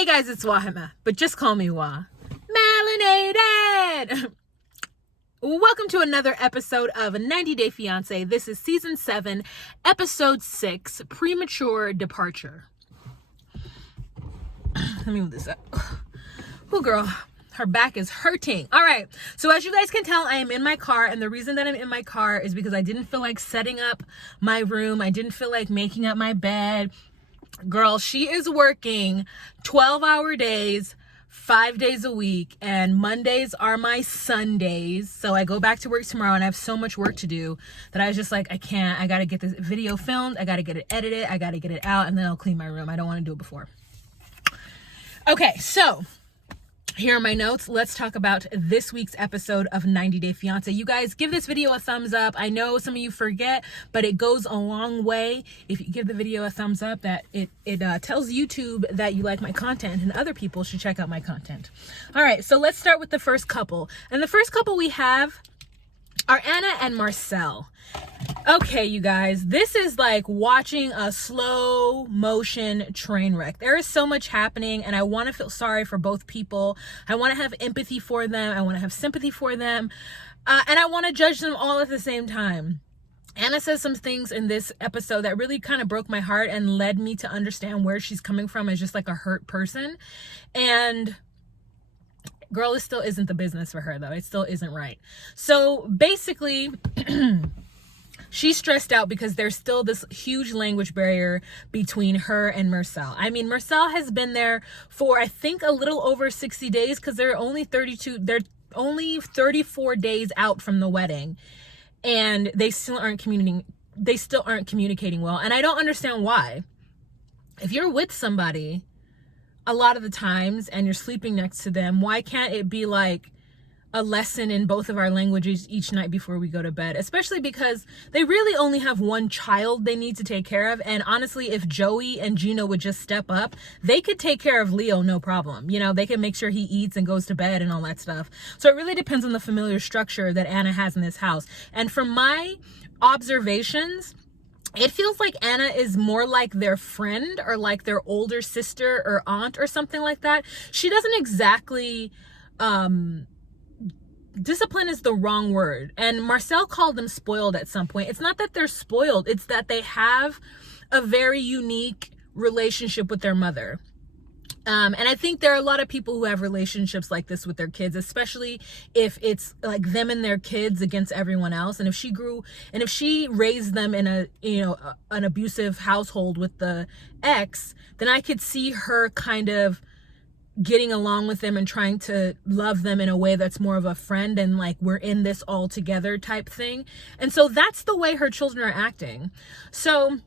Hey guys, it's Wahima, but just call me Wah. Melanated! Welcome to another episode of 90 Day Fiancé. This is season 7, episode 6, Premature Departure. Let me move this up. Oh girl, her back is hurting. All right, so as you guys can tell, I am in my car, and the reason that I'm in my car is because I didn't feel like setting up my room. I didn't feel like making up my bed. Girl, she is working 12-hour days, 5 days a week, and Mondays are my Sundays. So I go back to work tomorrow, and I have so much work to do that I was just like, I can't. I got to get this video filmed. I got to get it edited. I got to get it out, and then I'll clean my room. I don't want to do it before. Okay, so here are my notes. Let's talk about this week's episode of 90 Day Fiancé. You guys, give this video a thumbs up. I know some of you forget, but it goes a long way if you give the video a thumbs up. That it tells YouTube that you like my content and other people should check out my content. All right, so let's start with the first couple. And the first couple we have are Anna and Mursel. Okay, you guys, this is like watching a slow motion train wreck. There is so much happening, and I want to feel sorry for both people. I want to have empathy for them. I want to have sympathy for them. And I want to judge them all at the same time. Anna says some things in this episode that really kind of broke my heart and led me to understand where she's coming from as just like a hurt person. And girl, it still isn't the business for her, though. It still isn't right. So basically, she's stressed out because there's still this huge language barrier between her and Mursel. I mean, Mursel has been there for, I think, a little over 60 days because they're only 34 days out from the wedding, and they still aren't communicating well. And I don't understand why. If you're with somebody a lot of the times and you're sleeping next to them, why can't it be like a lesson in both of our languages each night before we go to bed? Especially because they really only have one child they need to take care of. And honestly, if Joey and Gino would just step up, they could take care of Leo, no problem. You know, they can make sure he eats and goes to bed and all that stuff. So it really depends on the familiar structure that Anna has in this house. And from my observations, it feels like Anna is more like their friend or like their older sister or aunt or something like that. She doesn't exactly, discipline is the wrong word. And Mursel called them spoiled at some point. It's not that they're spoiled. It's that they have a very unique relationship with their mother. And I think there are a lot of people who have relationships like this with their kids, especially if it's like them and their kids against everyone else. And if she raised them in an abusive household with the ex, then I could see her kind of getting along with them and trying to love them in a way that's more of a friend and like we're in this all together type thing. And so that's the way her children are acting. So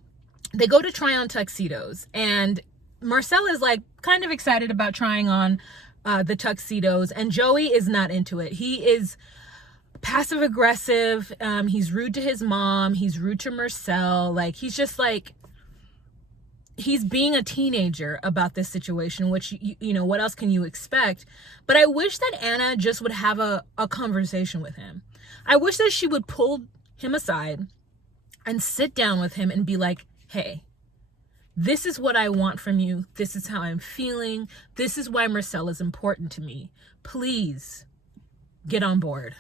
they go to try on tuxedos, and Mursel is like kind of excited about trying on the tuxedos, and Joey is not into it. He is passive aggressive. He's rude to his mom. He's rude to Mursel. Like, he's just like, he's being a teenager about this situation, which, you know, what else can you expect? But I wish that Anna just would have a conversation with him. I wish that she would pull him aside and sit down with him and be like, hey, this is what I want from you. This is how I'm feeling. This is why Mursel is important to me. Please get on board.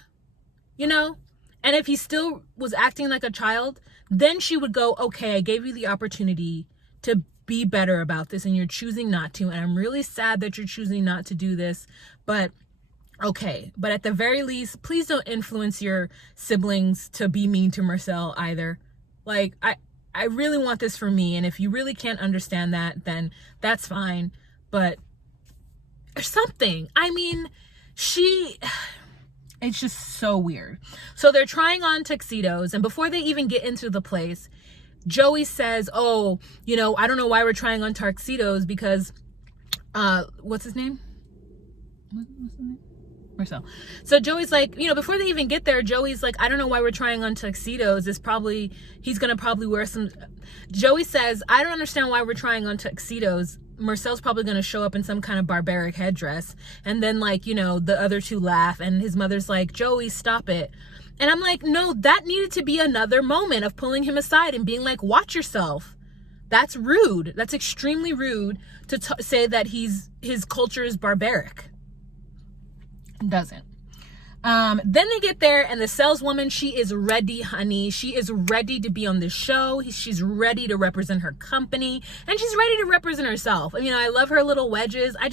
You know? And if he still was acting like a child, then she would go, okay, I gave you the opportunity to be better about this, and you're choosing not to. And I'm really sad that you're choosing not to do this, but okay. But at the very least, please don't influence your siblings to be mean to Mursel either. Like, I really want this for me, and if you really can't understand that, then that's fine, but something. I mean, it's just so weird. So they're trying on tuxedos, and before they even get into the place, Joey says, oh, you know, I don't know why we're trying on tuxedos because, what's his name? What's his name? Mursel. So Joey's like, you know, before they even get there, Joey's like, I don't know why we're trying on tuxedos. He's gonna probably wear some. Joey says, I don't understand why we're trying on tuxedos. Mursel's probably gonna show up in some kind of barbaric headdress. And then, like, you know, the other two laugh, and his mother's like, Joey, stop it. And I'm like, no, that needed to be another moment of pulling him aside and being like, watch yourself. That's rude. That's extremely rude to say that his culture is barbaric. It doesn't. Then they get there, and the saleswoman, she is ready, honey. She is ready to be on the show. She's ready to represent her company, and she's ready to represent herself. I love her little wedges. I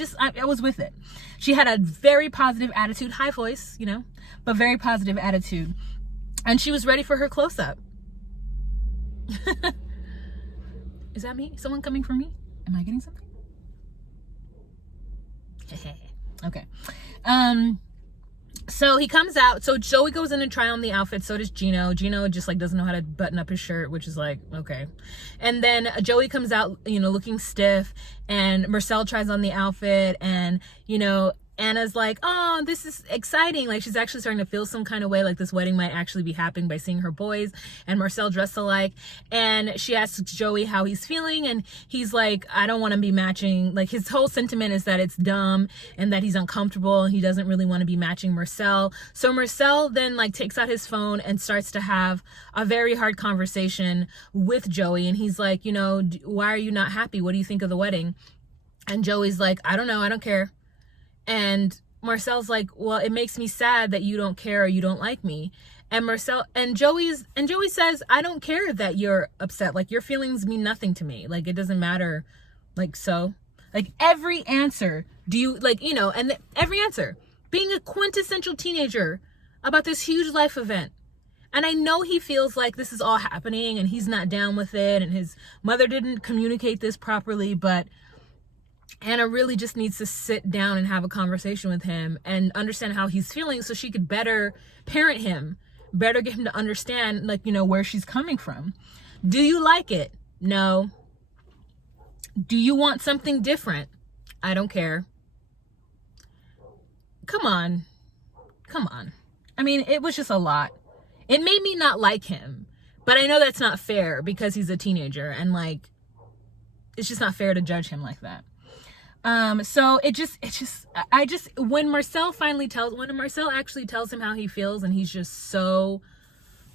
was with it. She had a very positive attitude, high voice, but very positive attitude. And she was ready for her close-up. Is that me? Someone coming for me? Am I getting something? Okay. So he comes out. So Joey goes in to try on the outfit. So does Gino. Gino just doesn't know how to button up his shirt, which is okay. And then Joey comes out, looking stiff, and Mursel tries on the outfit, and Anna's like, oh, this is exciting. She's actually starting to feel some kind of way, this wedding might actually be happening by seeing her boys and Mursel dressed alike. And she asks Joey how he's feeling, and he's like, I don't want to be matching. His whole sentiment is that it's dumb and that he's uncomfortable and he doesn't really want to be matching Mursel. So Mursel then takes out his phone and starts to have a very hard conversation with Joey. And he's like, why are you not happy? What do you think of the wedding? And Joey's like, I don't know. I don't care. And Marcel's like, well, it makes me sad that you don't care or you don't like me. And Joey says, I don't care that you're upset. Your feelings mean nothing to me. It doesn't matter. Every answer, every answer, being a quintessential teenager about this huge life event. And I know he feels like this is all happening and he's not down with it, and his mother didn't communicate this properly, but Anna really just needs to sit down and have a conversation with him and understand how he's feeling so she could better parent him, better get him to understand, where she's coming from. Do you like it? No. Do you want something different? I don't care. Come on. It was just a lot. It made me not like him, but I know that's not fair because he's a teenager, and it's just not fair to judge him like that. So when Mursel actually tells him how he feels, and he's just so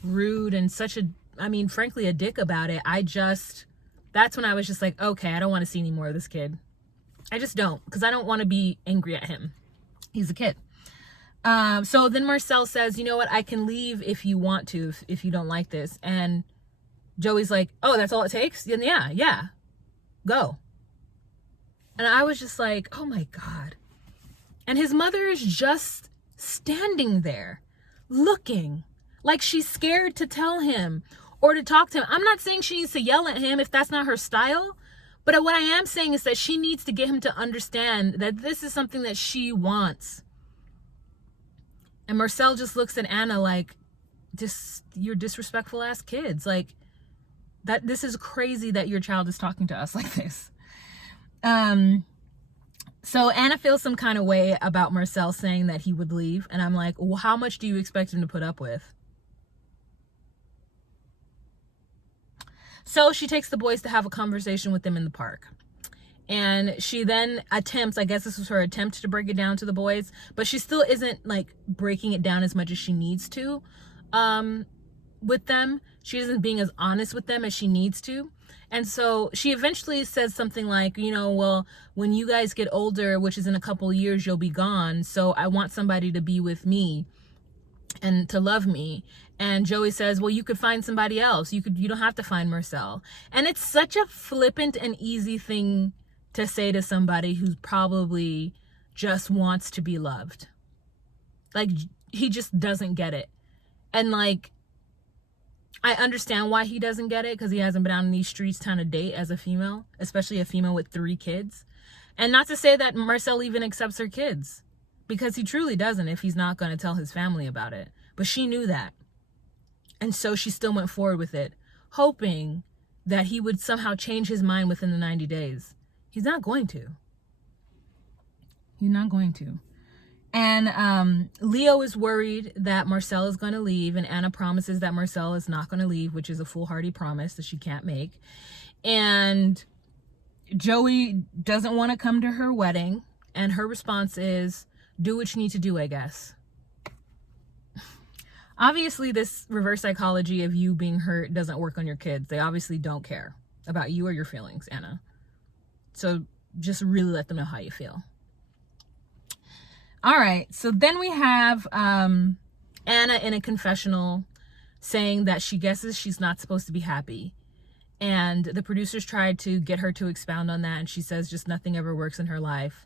rude and frankly a dick about it, that's when I was just like, okay, I don't want to see any more of this kid. I just don't, because I don't want to be angry at him. He's a kid. So then Mursel says, you know what, I can leave if you want to, if you don't like this. And Joey's like, oh, that's all it takes? Then yeah, go. And I was just like, oh my God. And his mother is just standing there looking like she's scared to tell him or to talk to him. I'm not saying she needs to yell at him if that's not her style. But what I am saying is that she needs to get him to understand that this is something that she wants. And Mursel just looks at Anna like, you're disrespectful ass kids. That this is crazy that your child is talking to us like this. So Anna feels some kind of way about Mursel saying that he would leave. And I'm like, well, how much do you expect him to put up with? So she takes the boys to have a conversation with them in the park. And she then attempts, I guess this was her attempt to break it down to the boys, but she still isn't breaking it down as much as she needs to, with them. She isn't being as honest with them as she needs to. And so she eventually says something like, well, when you guys get older, which is in a couple years, you'll be gone. So I want somebody to be with me and to love me. And Joey says, well, you could find somebody else. You don't have to find Mursel. And it's such a flippant and easy thing to say to somebody who probably just wants to be loved. He just doesn't get it. And I understand why he doesn't get it, because he hasn't been out in these streets trying to date as a female, especially a female with 3 kids. And not to say that Mursel even accepts her kids, because he truly doesn't if he's not going to tell his family about it. But she knew that. And so she still went forward with it, hoping that he would somehow change his mind within the 90 days. He's not going to. He's not going to. And Leo is worried that Mursel is going to leave, and Anna promises that Mursel is not going to leave, which is a foolhardy promise that she can't make. And Joey doesn't want to come to her wedding, and her response is, do what you need to do, I guess. Obviously, this reverse psychology of you being hurt doesn't work on your kids. They obviously don't care. about you or your feelings, Anna. So just really let them know how you feel. All right, so then we have Anna in a confessional saying that she guesses she's not supposed to be happy. And the producers tried to get her to expound on that, and she says just nothing ever works in her life.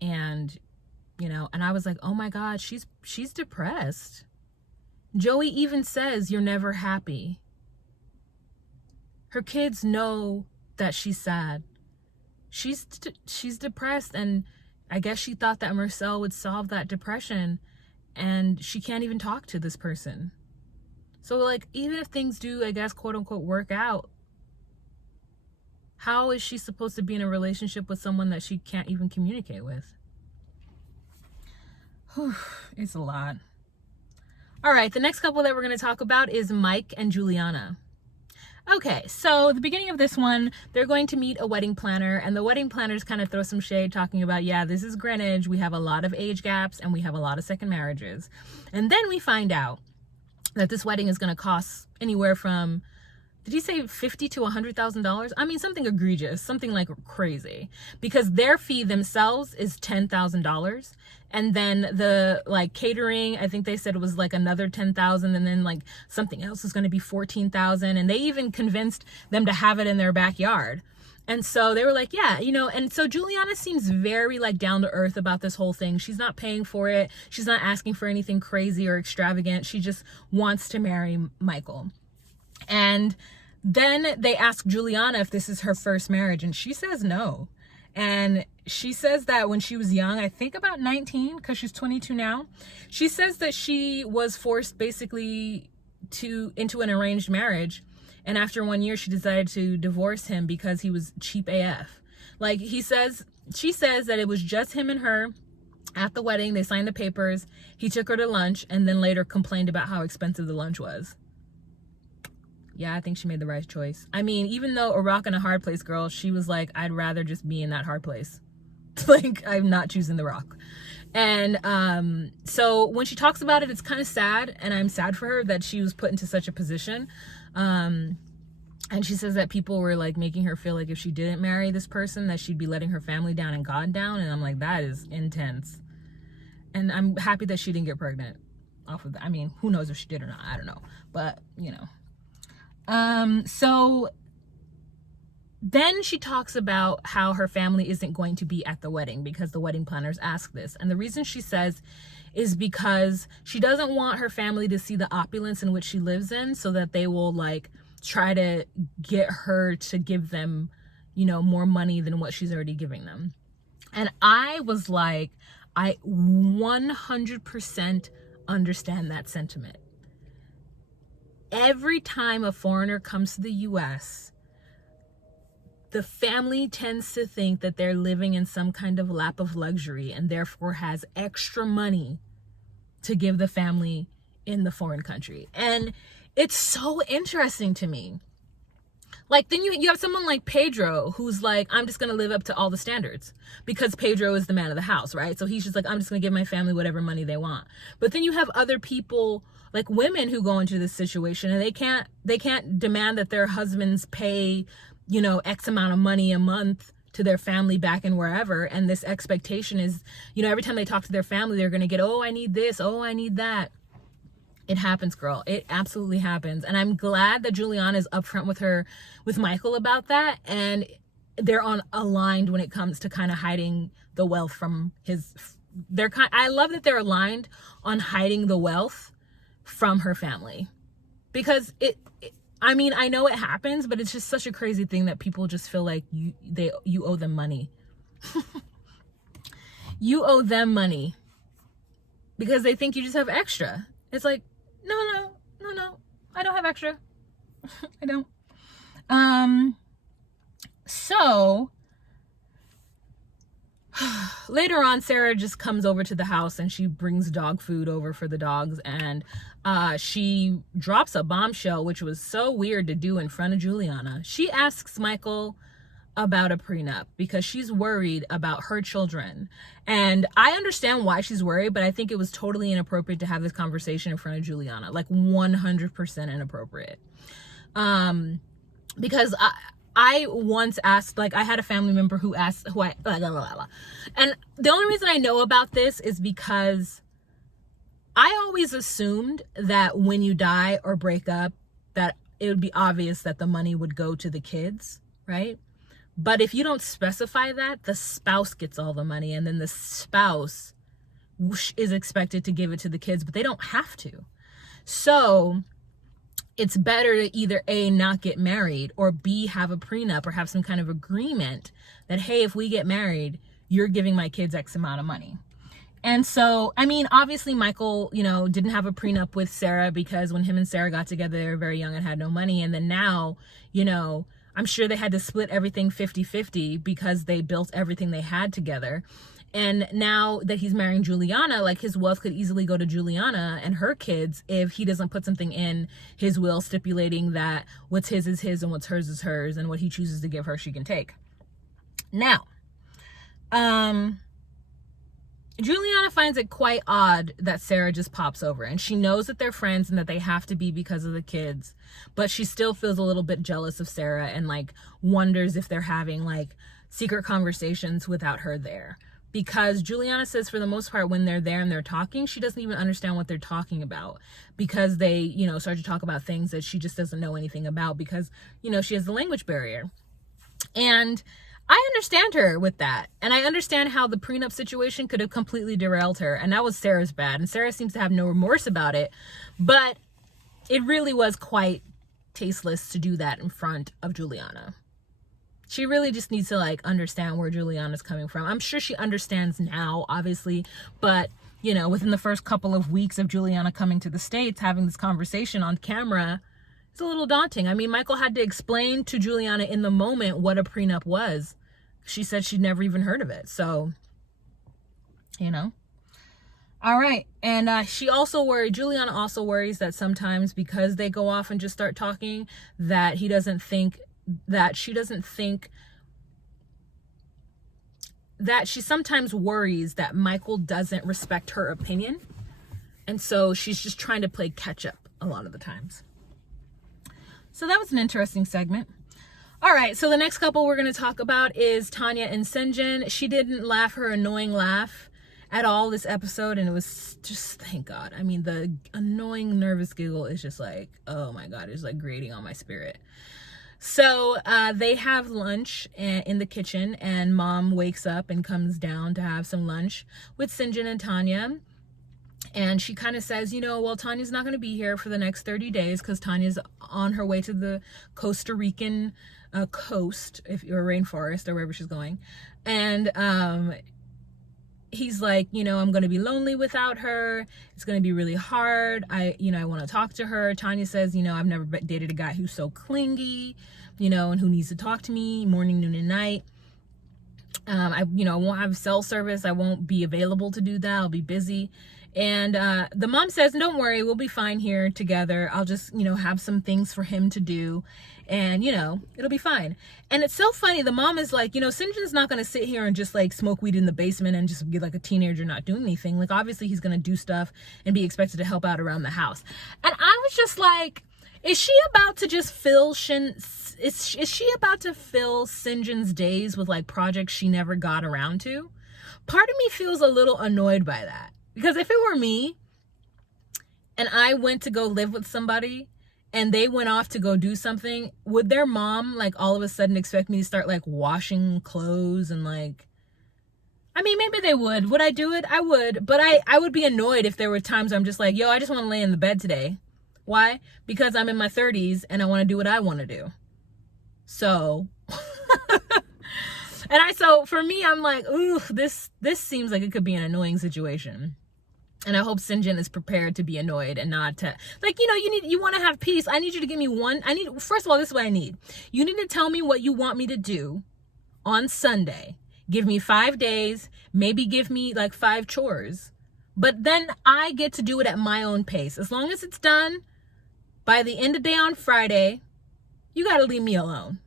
And, you know, and I was like, oh my God, she's depressed. Joey even says you're never happy. Her kids know that she's sad. She's depressed, and I guess she thought that Mursel would solve that depression, and she can't even talk to this person. So, like, even if things do, I guess, quote unquote, work out, how is she supposed to be in a relationship with someone that she can't even communicate with? Whew, it's a lot. All right, the next couple that we're going to talk about is Mike and Juliana. Okay, so the beginning of this one, they're going to meet a wedding planner, and the wedding planners kind of throw some shade talking about, yeah, this is Greenwich, we have a lot of age gaps, and we have a lot of second marriages. And then we find out that this wedding is going to cost anywhere from, did he say $50,000 to $100,000? I mean, something egregious, something like crazy, because their fee themselves is $10,000. And then the like catering, I think they said it was like another $10,000, and then like something else is going to be $14,000. And they even convinced them to have it in their backyard. And so they were like, yeah, you know, and so Juliana seems very like down to earth about this whole thing. She's not paying for it. She's not asking for anything crazy or extravagant. She just wants to marry Michael. And then they ask Juliana if this is her first marriage, and she says no. And she says that when she was young, I think about 19, because she's 22 now, she says that she was forced basically into an arranged marriage. And after 1 year, she decided to divorce him because he was cheap AF. Like she says that it was just him and her at the wedding. They signed the papers. He took her to lunch and then later complained about how expensive the lunch was. Yeah, I think she made the right choice. I mean, even though a rock and a hard place girl, she was like, I'd rather just be in that hard place. Like, I'm not choosing the rock. And so when she talks about it, it's kind of sad. And I'm sad for her that she was put into such a position. And she says that people were like making her feel like if she didn't marry this person, that she'd be letting her family down and God down. And I'm like, that is intense. And I'm happy that she didn't get pregnant off of that. I mean, who knows if she did or not? I don't know. But, you know. So then she talks about how her family isn't going to be at the wedding because the wedding planners ask this. And the reason she says is because she doesn't want her family to see the opulence in which she lives in, so that they will like try to get her to give them, you know, more money than what she's already giving them. And I was like, I 100% understand that sentiment. Every time a foreigner comes to the US, the family tends to think that they're living in some kind of lap of luxury and therefore has extra money to give the family in the foreign country. And it's so interesting to me. Like, then you have someone like Pedro who's like, I'm just going to live up to all the standards because Pedro is the man of the house, right? So he's just like, I'm just going to give my family whatever money they want. But then you have other people, like women, who go into this situation and they can't demand that their husbands pay, you know, X amount of money a month to their family back in wherever. And this expectation is, you know, every time they talk to their family, they're going to get, oh, I need this. Oh, I need that. It happens, girl. It absolutely happens. And I'm glad that Juliana is upfront with Michael about that. And they're aligned when it comes to kind of hiding the wealth from I love that they're aligned on hiding the wealth from her family, because I mean, I know it happens, but it's just such a crazy thing that people just feel like you owe them money. You owe them money because they think you just have extra. It's like, no, I don't have extra. I don't. So later on, Sarah just comes over to the house and she brings dog food over for the dogs, and she drops a bombshell, which was so weird to do in front of Juliana. She asks Michael about a prenup because she's worried about her children. And I understand why she's worried, but I think it was totally inappropriate to have this conversation in front of Juliana, like 100% inappropriate. Because I once asked, like, I had a family member who asked and the only reason I know about this is because I always assumed that when you die or break up, that it would be obvious that the money would go to the kids, right? But if you don't specify that, the spouse gets all the money, and then the spouse is expected to give it to the kids, but they don't have to. So it's better to either A, not get married, or B, have a prenup or have some kind of agreement that, hey, if we get married, you're giving my kids X amount of money. And so, I mean, obviously Michael, didn't have a prenup with Sarah because when him and Sarah got together, they were very young and had no money. And then now, I'm sure they had to split everything 50-50 because they built everything they had together. And now that he's marrying Juliana, like, his wealth could easily go to Juliana and her kids if he doesn't put something in his will stipulating that what's his is his and what's hers is hers, and what he chooses to give her, she can take. Now, Juliana finds it quite odd that Sarah just pops over, and she knows that they're friends and that they have to be because of the kids, but she still feels a little bit jealous of Sarah and, like, wonders if they're having, like, secret conversations without her there. Because Juliana says for the most part when they're there and they're talking, she doesn't even understand what they're talking about, because they, start to talk about things that she just doesn't know anything about because, she has the language barrier. And I understand her with that. And I understand how the prenup situation could have completely derailed her. And that was Sarah's bad. And Sarah seems to have no remorse about it. But it really was quite tasteless to do that in front of Juliana. She really just needs to, like, understand where Juliana's coming from. I'm sure she understands now, obviously, but, within the first couple of weeks of Juliana coming to the States, having this conversation on camera, it's a little daunting. I mean, Michael had to explain to Juliana in the moment what a prenup was. She said she'd never even heard of it. So, All right. And Juliana also worries that sometimes because they go off and just start talking, that she doesn't think that she sometimes worries that Michael doesn't respect her opinion. And so she's just trying to play catch up a lot of the times. So that was an interesting segment. All right, so the next couple we're going to talk about is Tania and Syngin. She didn't laugh her annoying laugh at all this episode, and it was just, thank God. I mean, the annoying nervous giggle is just like, oh my God, it's like grating on my spirit. So they have lunch in the kitchen, and Mom wakes up and comes down to have some lunch with Syngin and Tania. And she kind of says, well, Tanya's not going to be here for the next 30 days because Tanya's on her way to the Costa Rican coast, or rainforest, or wherever she's going. And he's like, I'm going to be lonely without her. It's going to be really hard. I want to talk to her. Tania says, I've never dated a guy who's so clingy, and who needs to talk to me morning, noon, and night. I won't have cell service. I won't be available to do that. I'll be busy. And the mom says, don't worry, we'll be fine here together. I'll just, have some things for him to do, and, it'll be fine. And it's so funny. The mom is like, Syngин's not going to sit here and just, like, smoke weed in the basement and just be like a teenager not doing anything. Like, obviously he's going to do stuff and be expected to help out around the house. And I was just like, is she about to just fill Syngin's days with, like, projects she never got around to? Part of me feels a little annoyed by that. Because if it were me and I went to go live with somebody and they went off to go do something, would their mom, like, all of a sudden expect me to start, like, washing clothes and, like, I mean, maybe they would. Would I do it? I would. But I would be annoyed if there were times I'm just like, yo, I just want to lay in the bed today. Why? Because I'm in my 30s and I want to do what I want to do. So... So for me, I'm like, ooh, this seems like it could be an annoying situation. And I hope Syngin is prepared to be annoyed and not to, like, you want to have peace. I need you to give me first of all, this is what I need. You need to tell me what you want me to do on Sunday. Give me 5 days, maybe give me like 5 chores. But then I get to do it at my own pace. As long as it's done by the end of the day on Friday, you got to leave me alone.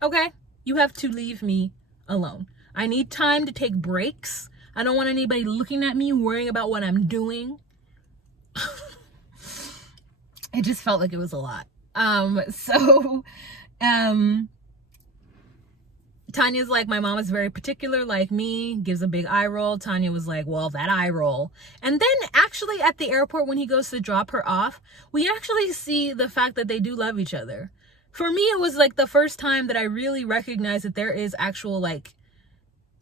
Okay? You have to leave me alone. I need time to take breaks. I don't want anybody looking at me, worrying about what I'm doing. It just felt like it was a lot. Tanya's like, my mom is very particular like me, gives a big eye roll. Tanya was like, well, that eye roll. And then actually at the airport, when he goes to drop her off, we actually see the fact that they do love each other. For me, it was like the first time that I really recognized that there is actual like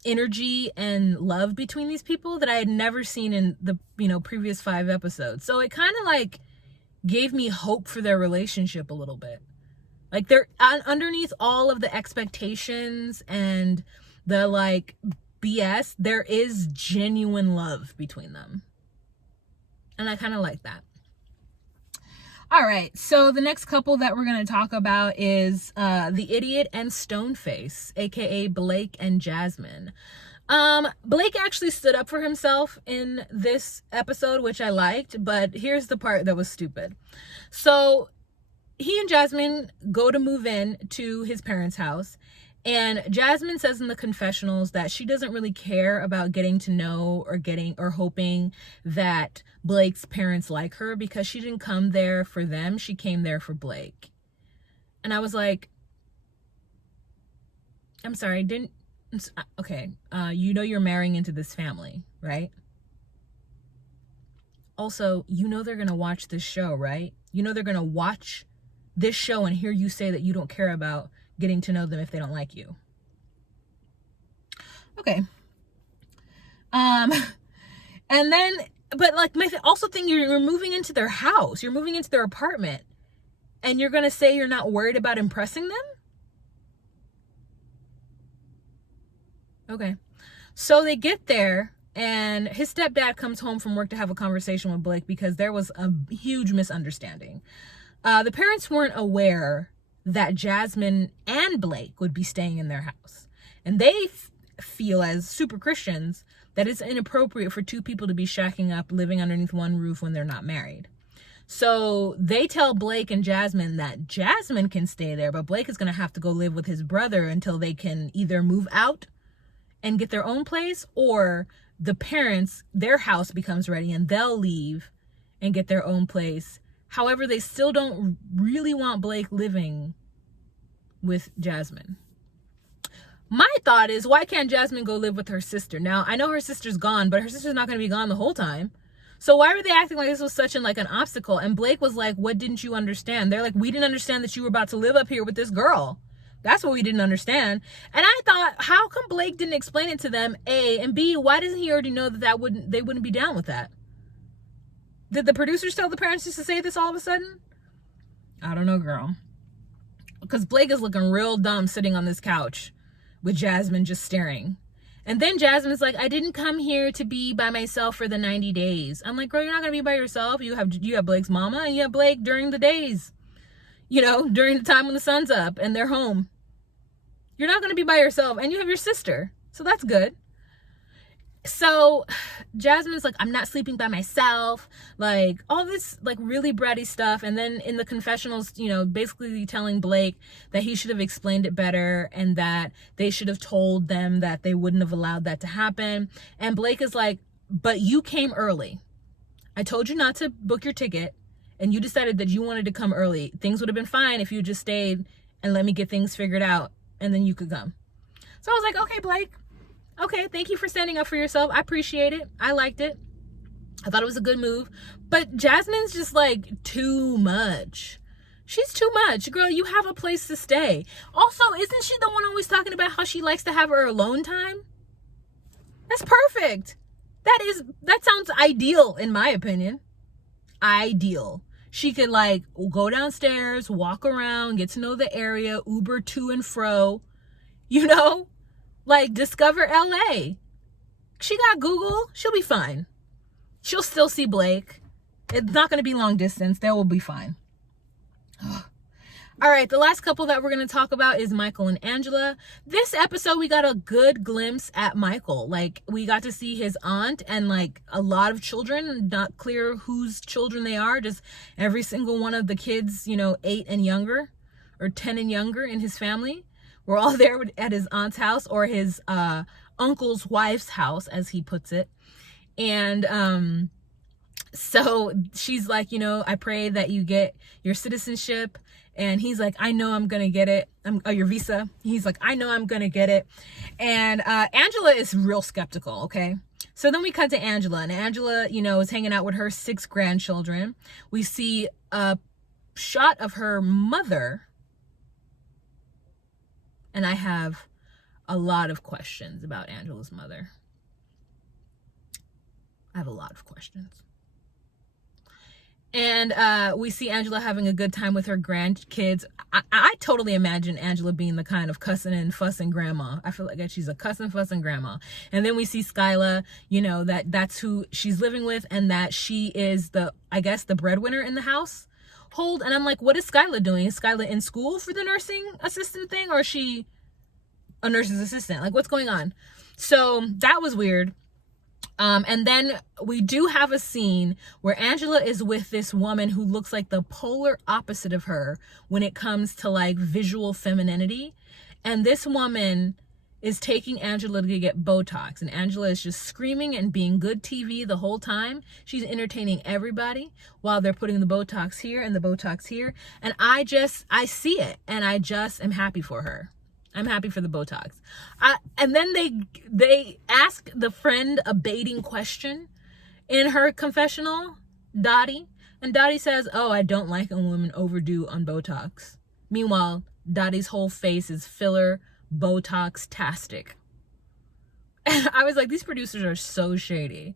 energy and love between these people that I had never seen in the, previous 5 episodes. So it kind of like gave me hope for their relationship a little bit. Like, they're underneath all of the expectations and the like BS, there is genuine love between them. And I kind of like that. All right, so the next couple that we're going to talk about is the Idiot and Stoneface, aka Blake and Jasmine. Blake actually stood up for himself in this episode, which I liked, but here's the part that was stupid. So he and Jasmine go to move in to his parents' house, and Jasmine says in the confessionals that she doesn't really care about getting to know or hoping that Blake's parents like her, because she didn't come there for them. She came there for Blake. And I was like, I'm sorry, okay, you're marrying into this family, right? Also, they're going to watch this show, right? They're going to watch this show and hear you say that you don't care about getting to know them if they don't like you. Okay. And then, but like, my also thing, you're moving into their house, you're moving into their apartment, and you're going to say you're not worried about impressing them? Okay. So they get there, and his stepdad comes home from work to have a conversation with Blake because there was a huge misunderstanding. The parents weren't aware that Jasmine and Blake would be staying in their house. And they feel, as super Christians, that it's inappropriate for 2 people to be shacking up, living underneath one roof when they're not married. So they tell Blake and Jasmine that Jasmine can stay there, but Blake is going to have to go live with his brother until they can either move out and get their own place, or the parents, their house becomes ready and they'll leave and get their own place. However, they still don't really want Blake living with Jasmine. My thought is, why can't Jasmine go live with her sister? Now, I know her sister's gone, but her sister's not going to be gone the whole time. So why were they acting like this was such an obstacle? And Blake was like, what didn't you understand? They're like, we didn't understand that you were about to live up here with this girl. That's what we didn't understand. And I thought, how come Blake didn't explain it to them, A, and B, why doesn't he already know that they wouldn't be down with that? Did the producers tell the parents just to say this all of a sudden? I don't know, girl. Because Blake is looking real dumb sitting on this couch with Jasmine just staring. And then Jasmine's like, I didn't come here to be by myself for the 90 days. I'm like, girl, you're not going to be by yourself. You have Blake's mama, and you have Blake during the days. During the time when the sun's up and they're home. You're not going to be by yourself, and you have your sister. So that's good. So Jasmine's like, I'm not sleeping by myself, like all this like really bratty stuff. And then in the confessionals, basically telling Blake that he should have explained it better and that they should have told them that they wouldn't have allowed that to happen. And Blake is like, but you came early. I told you not to book your ticket, and you decided that you wanted to come early. Things would have been fine if you just stayed and let me get things figured out, and then you could come. So I was like, okay, Blake. Okay, thank you for standing up for yourself. I appreciate it. I liked it. I thought it was a good move. But Jasmine's just like too much. She's too much. Girl, you have a place to stay. Also, isn't she the one always talking about how she likes to have her alone time? That's perfect. That sounds ideal in my opinion. Ideal. She could like go downstairs, walk around, get to know the area, Uber to and fro, like discover LA. She got Google. She'll be fine. She'll still see Blake. It's not going to be long distance. They will be fine. All right, the last couple that we're going to talk about is Michael and Angela. This episode, we got a good glimpse at Michael. Like, we got to see his aunt and like a lot of children, not clear whose children they are, just every single one of the kids, 8 and younger or 10 and younger in his family. We're all there at his aunt's house, or his uncle's wife's house, as he puts it. And So she's like, you know, I pray that you get your citizenship. And he's like, I know I'm gonna get it. Your visa. He's like, I know I'm gonna get it. And Angela is real skeptical, okay? So then we cut to Angela, and Angela, you know, is hanging out with her 6 grandchildren. We see a shot of her mother, and I have a lot of questions about Angela's mother. I have a lot of questions. And we see Angela having a good time with her grandkids. I totally imagine Angela being the kind of cussing and fussing grandma. I feel like she's a cussing, fussing grandma. And then we see Skyla, you know, that's who she's living with, and that she is I guess the breadwinner in the house. And I'm like, what is Skyla doing? Is Skyla in school for the nursing assistant thing, or is she a nurse's assistant? Like, what's going on? So that was weird. And then we do have a scene where Angela is with this woman who looks like the polar opposite of her when it comes to like visual femininity. And this woman is taking Angela to get Botox, and Angela is just screaming and being good TV the whole time. She's entertaining everybody while they're putting the Botox here and the Botox here. And I see it, and I just am happy for her. I'm happy for the Botox. And then they ask the friend a baiting question in her confessional, Dottie. And Dottie says, oh, I don't like a woman overdue on Botox. Meanwhile, Dottie's whole face is filler Botox-tastic. And I was like, these producers are so shady.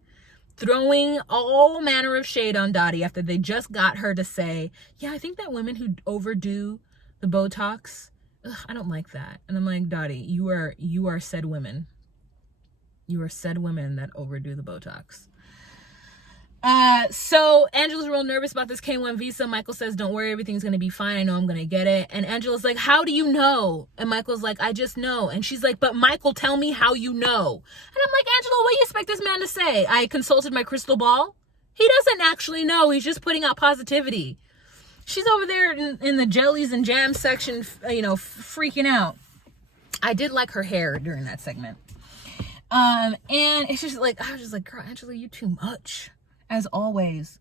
Throwing all manner of shade on Dottie after they just got her to say, yeah, I think that women who overdo the Botox, I don't like that. And I'm like, Dottie, you are said women. You are said women that overdo the Botox. So Angela's real nervous about this K1 visa. Michael says, don't worry, everything's gonna be fine. I know I'm gonna get it. And Angela's like, how do you know? And Michael's like, I just know. And she's like, but Michael, tell me how you know. And I'm like, Angela, what do you expect this man to say? I consulted my crystal ball. He doesn't actually know. He's just putting out positivity. She's over there in the jellies and jam section, you know, freaking out. I did like her hair during that segment. And it's just like, I was just like, girl, Angela, you too much, as always.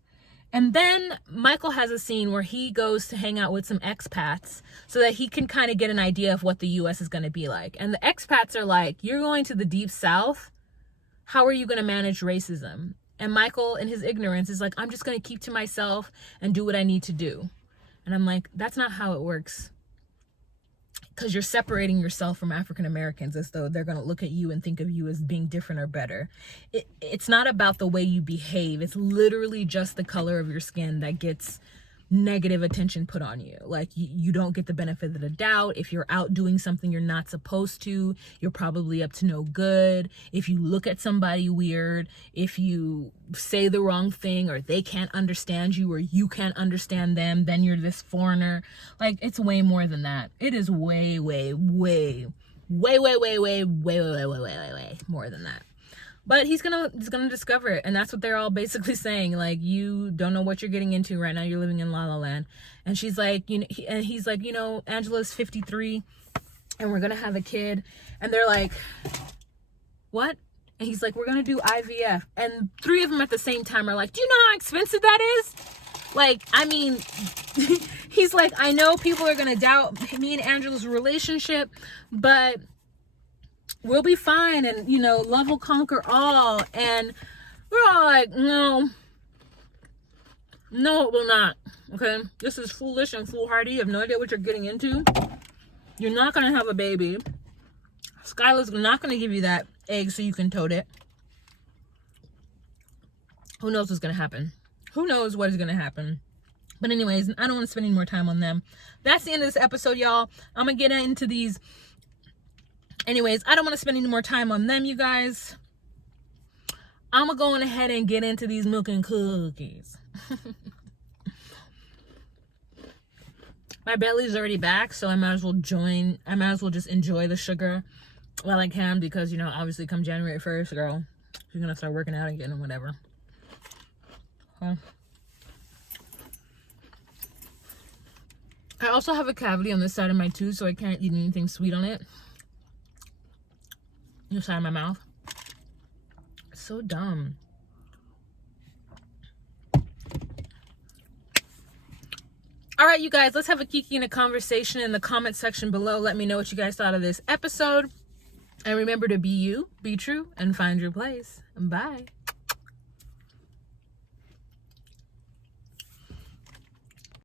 And then Michael has a scene where he goes to hang out with some expats so that he can kind of get an idea of what the U.S. is going to be like. And the expats are like, you're going to the deep south. How are you going to manage racism? And Michael, in his ignorance, is like, I'm just going to keep to myself and do what I need to do. And I'm like, that's not how it works. Because you're separating yourself from African Americans as though they're going to look at you and think of you as being different or better. It's not about the way you behave. It's literally just the color of your skin that gets negative attention put on you. Like, you don't get the benefit of the doubt. If you're out doing something you're not supposed to, you're probably up to no good. If you look at somebody weird, if you say the wrong thing, or they can't understand you, or you can't understand them, then you're this foreigner. Like, it's way more than that. It is way more than that. But he's gonna discover it, and that's what they're all basically saying. Like, you don't know what you're getting into right now. You're living in La La Land. And she's like, you know, and he's like, you know, Angela's 53, and we're gonna have a kid. And they're like, what? And he's like, we're gonna do IVF. And 3 of them at the same time are like, do you know how expensive that is? Like, I mean, he's like, I know people are gonna doubt me and Angela's relationship, but we'll be fine, and, you know, love will conquer all. And we're all like, no, it will not. Okay, this is foolish and foolhardy. You have no idea what you're getting into. You're not gonna have a baby. Skylar's not gonna give you that egg so you can tote it. Who knows what's gonna happen? Who knows what is gonna happen? But anyways, I don't want to spend any more time on them. That's the end of this episode, y'all. I'm gonna get into these. Anyways, I don't want to spend any more time on them, you guys. I'm going to go on ahead and get into these milk and cookies. My belly's already back, so I might as well just enjoy the sugar while I can, because, you know, obviously come January 1st, girl, she's going to start working out again and whatever. Huh? I also have a cavity on this side of my tooth, so I can't eat anything sweet on it. This side of my mouth. It's so dumb. All right, you guys, let's have a kiki and a conversation in the comment section below. Let me know what you guys thought of this episode. And remember to be you, be true, and find your place. Bye.